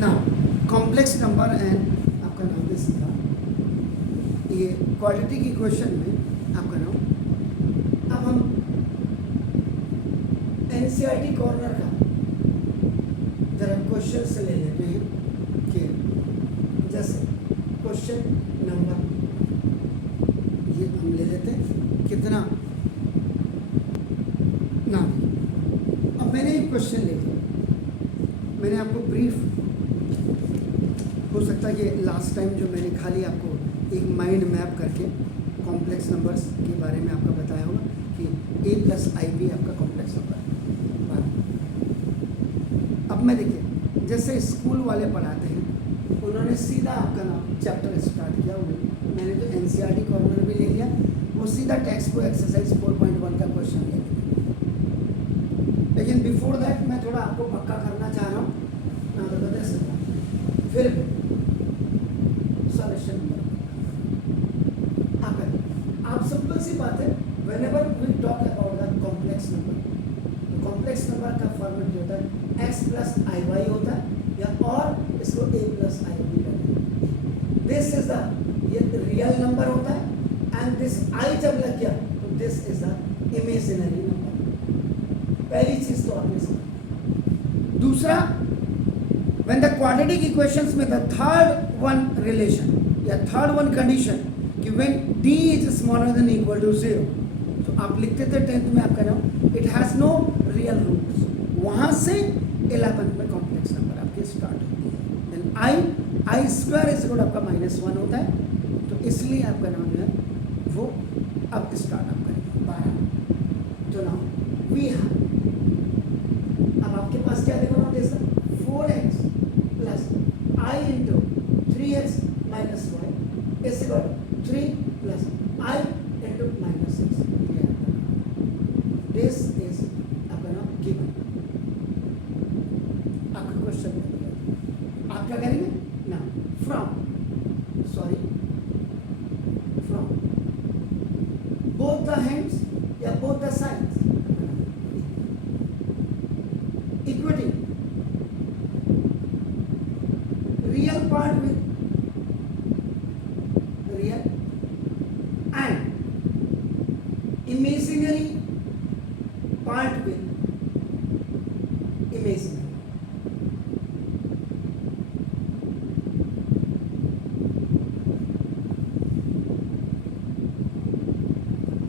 Now complex number and आपका नाम दे सीखा, ये क्वाड्रेटिक इक्वेशन में आपका नाम। अब हम एनसीईआरटी कॉर्नर का जरा क्वेश्चन से ले लेते हैं कि जैसे क्वेश्चन नंबर ये हम ले लेते हैं कितना ना। अब मैंने एक क्वेश्चन ले लिया, मैंने आपको ब्रीफ, हो सकता है कि लास्ट टाइम जो मैंने खाली आपको एक माइंड मैप करके कॉम्प्लेक्स नंबर्स के बारे में आपका बताया होगा कि a प्लस आई बी आपका कॉम्प्लेक्स नंबर है। अब मैं देखिए जैसे स्कूल वाले पढ़ाते हैं, उन्होंने सीधा आपका नाम चैप्टर स्टार्ट किया, मैंने तो एनसीईआरटी कॉर्नर भी ले लिया, वो सीधा टेक्स्ट को एक्सरसाइज 4.1 का क्वेश्चन ले लिया। लेकिन बिफोर दैट मैं थोड़ा आपको पक्का करना चाह रहा हूँ ना, तो बता सकता फिर सॉल्यूशन आप सिंपल सी बात है, whenever we talk about the complex number, तो कॉम्प्लेक्स नंबर का फॉर्मेट जो होता है x प्लस आई वाई होता है, या और इसको a प्लस आई बी करते हैं। दिस इज द ये रियल नंबर होता है एंड दिस i जब लग गया तो this is the imaginary number. पहली चीज तो आपने समझा। दूसरा, when the quadratic equations में the third one relation या third one condition कि when d is smaller than equal to 0, तो आप लिखते थे 10th में आपका नाम it has no real roots, वहाँ से 11th में कॉम्प्लेक्स नंबर आपके स्टार्ट होती है। then i square is equal आपका -1 होता है, तो इसलिए आपका नाम जो है वो अब स्टार्ट आप करेंगे 12। तो नाउ वी हैव, अब आपके पास क्या देखो ना, जैसा 4x plus I into 3x minus Y is equal 3 plus I into -6। This is आपका नाम गिवन, आपका क्वेश्चन आप क्या करेंगे ना, फ्रॉम बोथ द हैंड्स या both the sides equity real part with real and imaginary part with imaginary.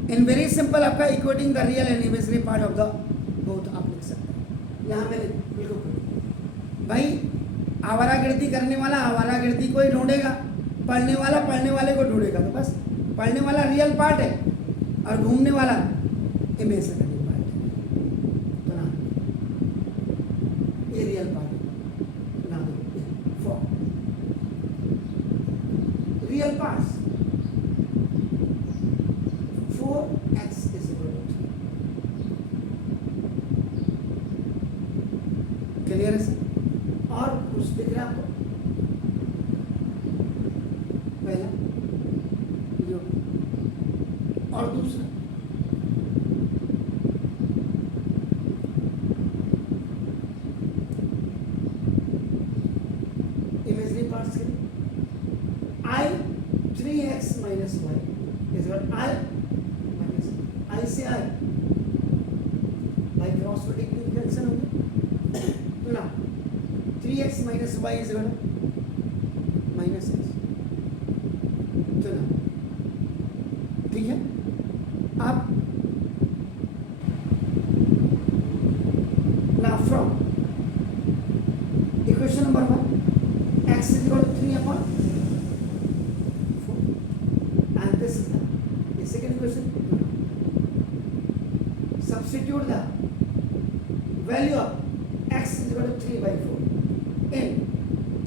In very simple आपका equating the real and imaginary part of the both आप लिख सकते हैं। यहाँ में बिल्कुल भाई आवारागर्दी करने वाला आवारागर्दी को ही ढूंढेगा, पढ़ने वाला पढ़ने वाले को ढूंढेगा। तो बस पढ़ने वाला रियल पार्ट है और घूमने वाला इमेजिनरी पार्ट है। तो ना ये रियल पार्ट है ना, for real parts 4x is equal to 3। Clear है? और कुछ दिख रहा है आपको? पहला यो और दूसरा इमेजिनरी पार्ट्स के i 3x minus Y is what i minus i से i बाई क्रॉस मल्टीप्लिकेशन हो गया। तो ना 3x minus y is equal to -x। चलो ठीक है, अब now from equation number 1 x is equal to 3/4 and this is the second equation। substitute the value of x is equal to 3/4 in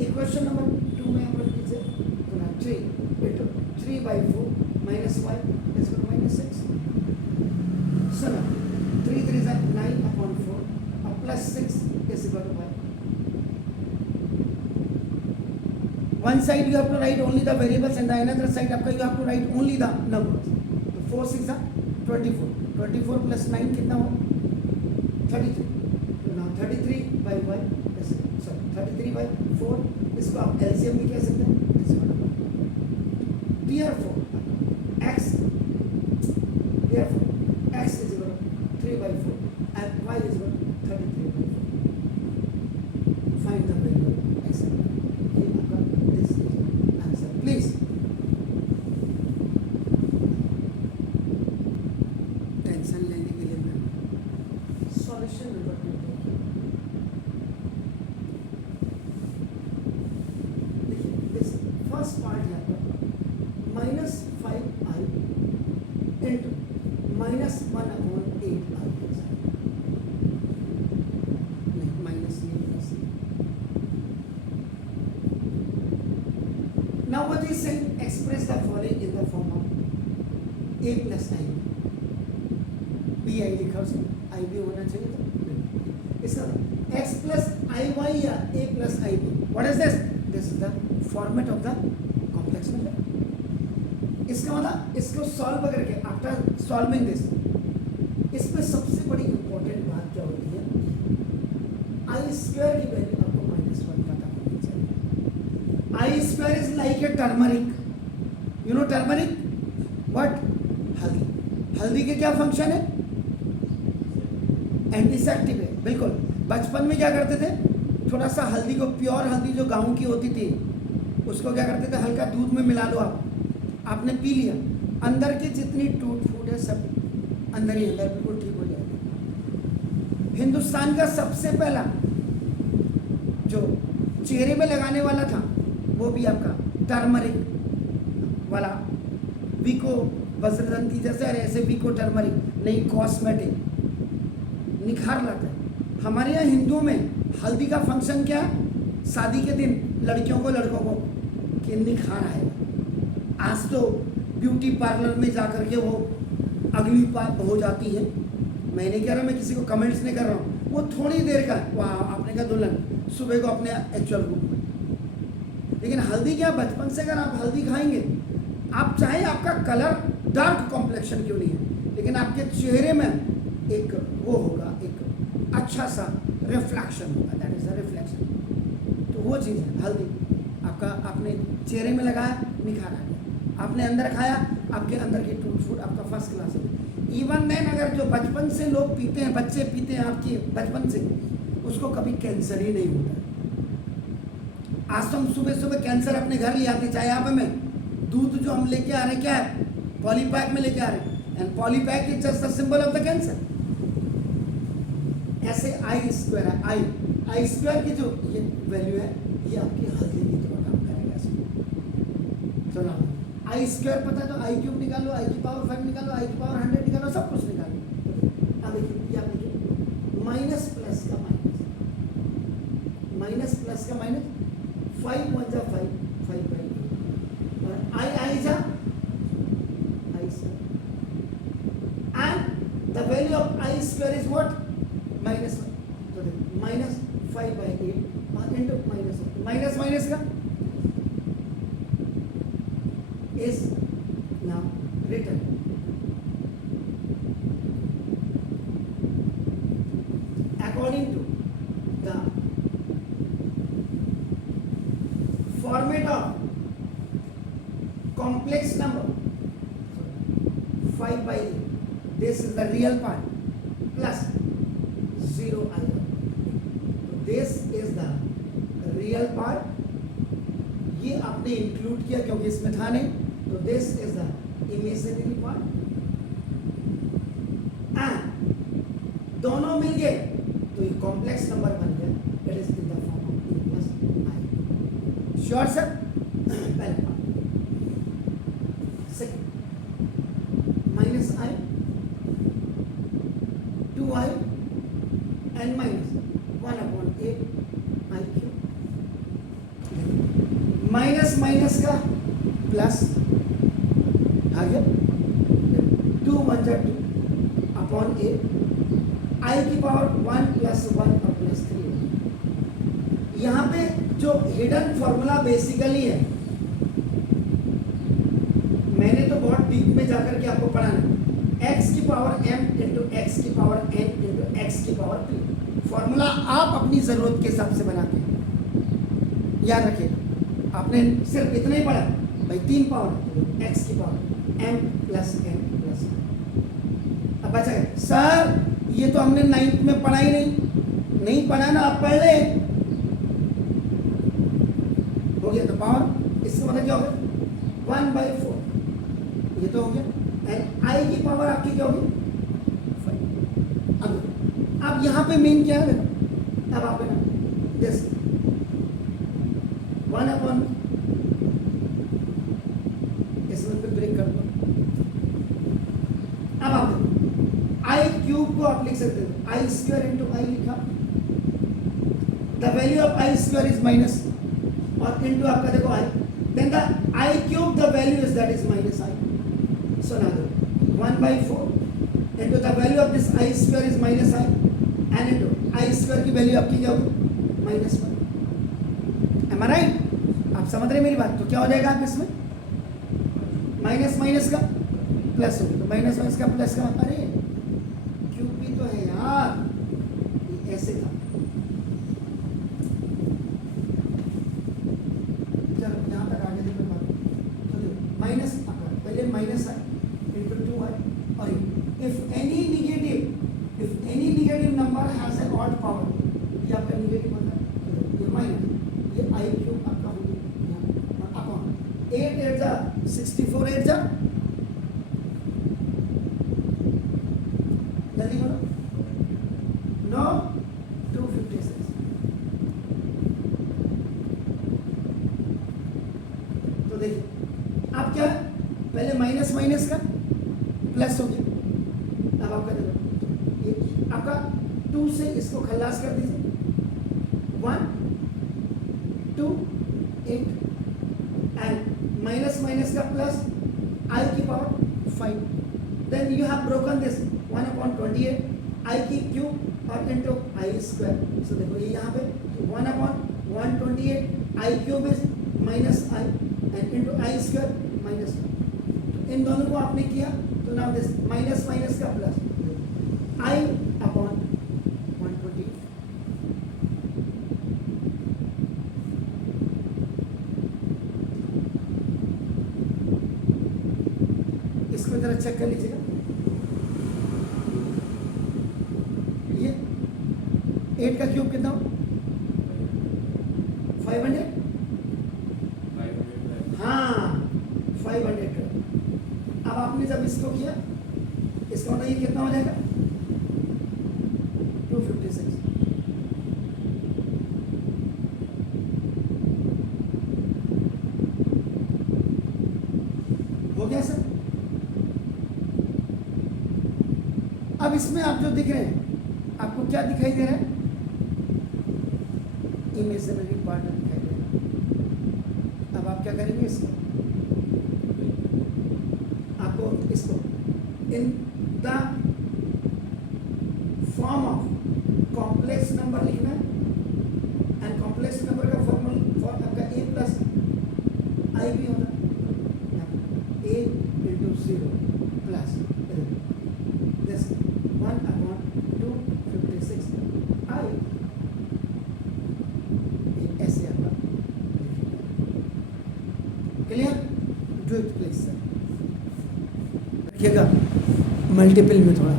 equation number 2 में हम लोग कीजिए तो ना 3 into 3/4 minus y is equal to -6। so now 3 3 is 9/4 and plus 6 is equal to y। one side you have to write only the variables and the another side आपका you have to write only the numbers। तो 4 6 24 plus 9 कितना हो 33। तो now 33 by y is sorry 33/4, इसको आप LCM भी कह सकते हैं। therefore x is equal to 3/4 and y is equal to 33/4. Find the value of x. ये आपका this is answer. Please tension लेने के लिए मैं सॉल्यूशन नंबर 2 देखिए। दिस फर्स्ट पार्ट है आपका -5i into -1/8i नहीं माइनस नहीं plus. Now what is saying? Express the following in the form of a plus i. bi लिखा उसमें i भी होना चाहिए था। इसका x plus iy या a plus ib. What is this? This is the format of the complex number. इसका मतलब इसको सॉल्व करके आफ्टर सॉल्विंग दिस, इसमें सबसे बड़ी इंपॉर्टेंट बात क्या होती है, आई स्क्वायर की वैल्यू आपको -1 पता होनी चाहिए। I square is like a turmeric, you know turmeric what? हल्दी। हल्दी के क्या फंक्शन है? एंटीसेप्टिक है, बिल्कुल। बचपन में क्या करते थे, थोड़ा सा हल्दी को, प्योर हल्दी जो गाँव की होती थी, उसको क्या करते थे, हल्का दूध में मिला लो आपने पी लिया, अंदर की जितनी टूट फूट है सब अंदर ही अंदर बिल्कुल ठीक हो जाएगी। हिंदुस्तान का सबसे पहला जो चेहरे में लगाने वाला था वो भी आपका टर्मरिक वाला, विको वज्रदंती जैसे, ऐसे विको टर्मरिक, नई कॉस्मेटिक निखार लाता है। हमारे यहाँ हिंदुओं में हल्दी का फंक्शन क्या है? शादी के दिन लड़कियों को लड़कों को कि निखार आएगा। आज तो ब्यूटी पार्लर में जाकर के वो अगली बात हो जाती है। मैं नहीं कह रहा, मैं किसी को कमेंट्स नहीं कर रहा हूँ, वो थोड़ी देर का, वाह आपने कहा दुल्हन सुबह को अपने एक्चुअल रूप में। लेकिन हल्दी क्या, बचपन से अगर आप हल्दी खाएंगे, आप चाहे आपका कलर डार्क कॉम्प्लेक्शन क्यों नहीं है, लेकिन आपके चेहरे में एक वो होगा, एक अच्छा सा रिफ्लेक्शन होगा, दैट इज अ रिफ्लेक्शन। तो वो चीज़ है हल्दी। आपका आपने चेहरे में लगाया, निखार आ गया। आपने अंदर खाया, आपके अंदर की टूट फूट आपका फर्स्ट क्लास है। इवन मैन अगर जो बचपन से लोग पीते हैं, बच्चे पीते हैं आपके बचपन से, उसको कभी कैंसर ही नहीं होता। आज तो हम सुबह सुबह कैंसर अपने घर ले आते, चाहे आप में दूध जो हम लेके आ रहे हैं क्या है, पॉलीपैक में लेके आ रहे हैं, and polypack is just the symbol of the cancer. ऐसे आई स्क्वायर है, आई स्क्वायर की जो ये वैल्यू है, ये आपकी हल्दी की तरह काम करेगा इसमें। चलो आई स्क्वायर पता है तो आई क्यूब निकालो, आई की पावर 5 निकालो, आई की पावर 100 निकालो, सब कुछ निकालो। अब देखिए ये आप लिखिए माइनस प्लस का माइनस, 5 1 जा 5 5/8 और आई जा i square, and the value of i square is what? -1। तो देखो -5/8 इनटू माइनस का is now written according to the format of complex number 5/8. This is the real part plus 0i. This is the real part, ये आपने include किया क्योंकि इसमें था नहीं, तो this is the imaginary part, and दोनों मिल गए तो ये कॉम्प्लेक्स नंबर बन गया। It is in the form of a plus i। Sure sir? पहले part. Second -i 2i and -1/8 i cube, minus का प्लस आ गया, 2 1 जा 2 अपॉन 8, आई की पावर 1 + 1 और +3। यहाँ पे जो हिडन फॉर्मूला बेसिकली है, मैंने तो बहुत डीप में जाकर के आपको पढ़ाना, x की पावर m इंटू x की पावर n इंटू x की पावर p। फॉर्मूला आप अपनी जरूरत के हिसाब से बनाते हैं, याद रखिए आपने सिर्फ इतना ही पढ़ा भाई 3 पावर x की power m plus n plus. अब बचा है सर ये तो हमने 9th में पढ़ा ही नहीं पढ़ा ना, आप पढ़ ले। हो गया तो पावर इसका मतलब क्या हो गया 1/4, ये तो हो गया। एंड i की पावर आपकी क्या होगी 5। अब यहाँ पे मेन क्या है, अब आप दिस 1/, इसमें पे ब्रेक कर दो। अब आप आई क्यूब को आप लिख सकते हो आई स्क्वायर इंटू आई लिखा, the value of i square is minus और इंटू आपका देखो i, then the i cube the value is that is minus i. So now 1/4 into the value of this i square is minus i and into i square की value आपकी क्या होगी -1। Am I right? आप समझ रहे मेरी बात? तो क्या हो जाएगा आप इसमें माइनस माइनस का प्लस होगा, तो माइनस माइनस का प्लस का, अरे क्यूब भी तो है यार, ये ऐसे था। चलो यहाँ तक आगे देखो बात, तो देखो माइनस पहले माइनस आई इंटू 2i और if any negative number has a odd power, ये आपका नेगेटिव होता है, ये माइनस ये आई क्यूब आपका हो गया अपॉन 8 8 जा 64 8 जा, जल्दी बोलो 9 256। तो देखिए अब क्या है, पहले माइनस माइनस का प्लस हो गया। अब आपका देखो ये आपका 2 से इसको खल्लास कर दीजिए, 1 2 8 एंड माइनस माइनस का प्लस आई की power 5, then you have broken this 1/28 I की क्यूब और इंटू आई स्क्वायर। सो देखो ये यहाँ पे 1/128 i cube is minus i and into i square -1। इन दोनों को आपने किया तो नाउ दिस माइनस माइनस का प्लस आई अपॉन 128। इसको जरा चेक कर लीजिएगा, ये 8 का क्यूब कितना हो 500, हाँ 500। अब आपने जब इसको किया इसका मतलब ये कितना हो जाएगा 256। हो गया सर? अब इसमें आप जो दिख रहे हैं आपको क्या दिखाई दे रहा है, इमेजिनरी पार्ट दिखाई दे रहा है। अब आप क्या करेंगे, इसको आपको इसको इन the form of complex number लिखना है एंड कॉम्प्लेक्स नंबर का फॉर्म आपका a प्लस आई भी होगा, a इंटू 0 प्लस दिस 1/256 आई, ऐसे आपका clear? Do it please sir. रखिएगा मल्टीपल में थोड़ा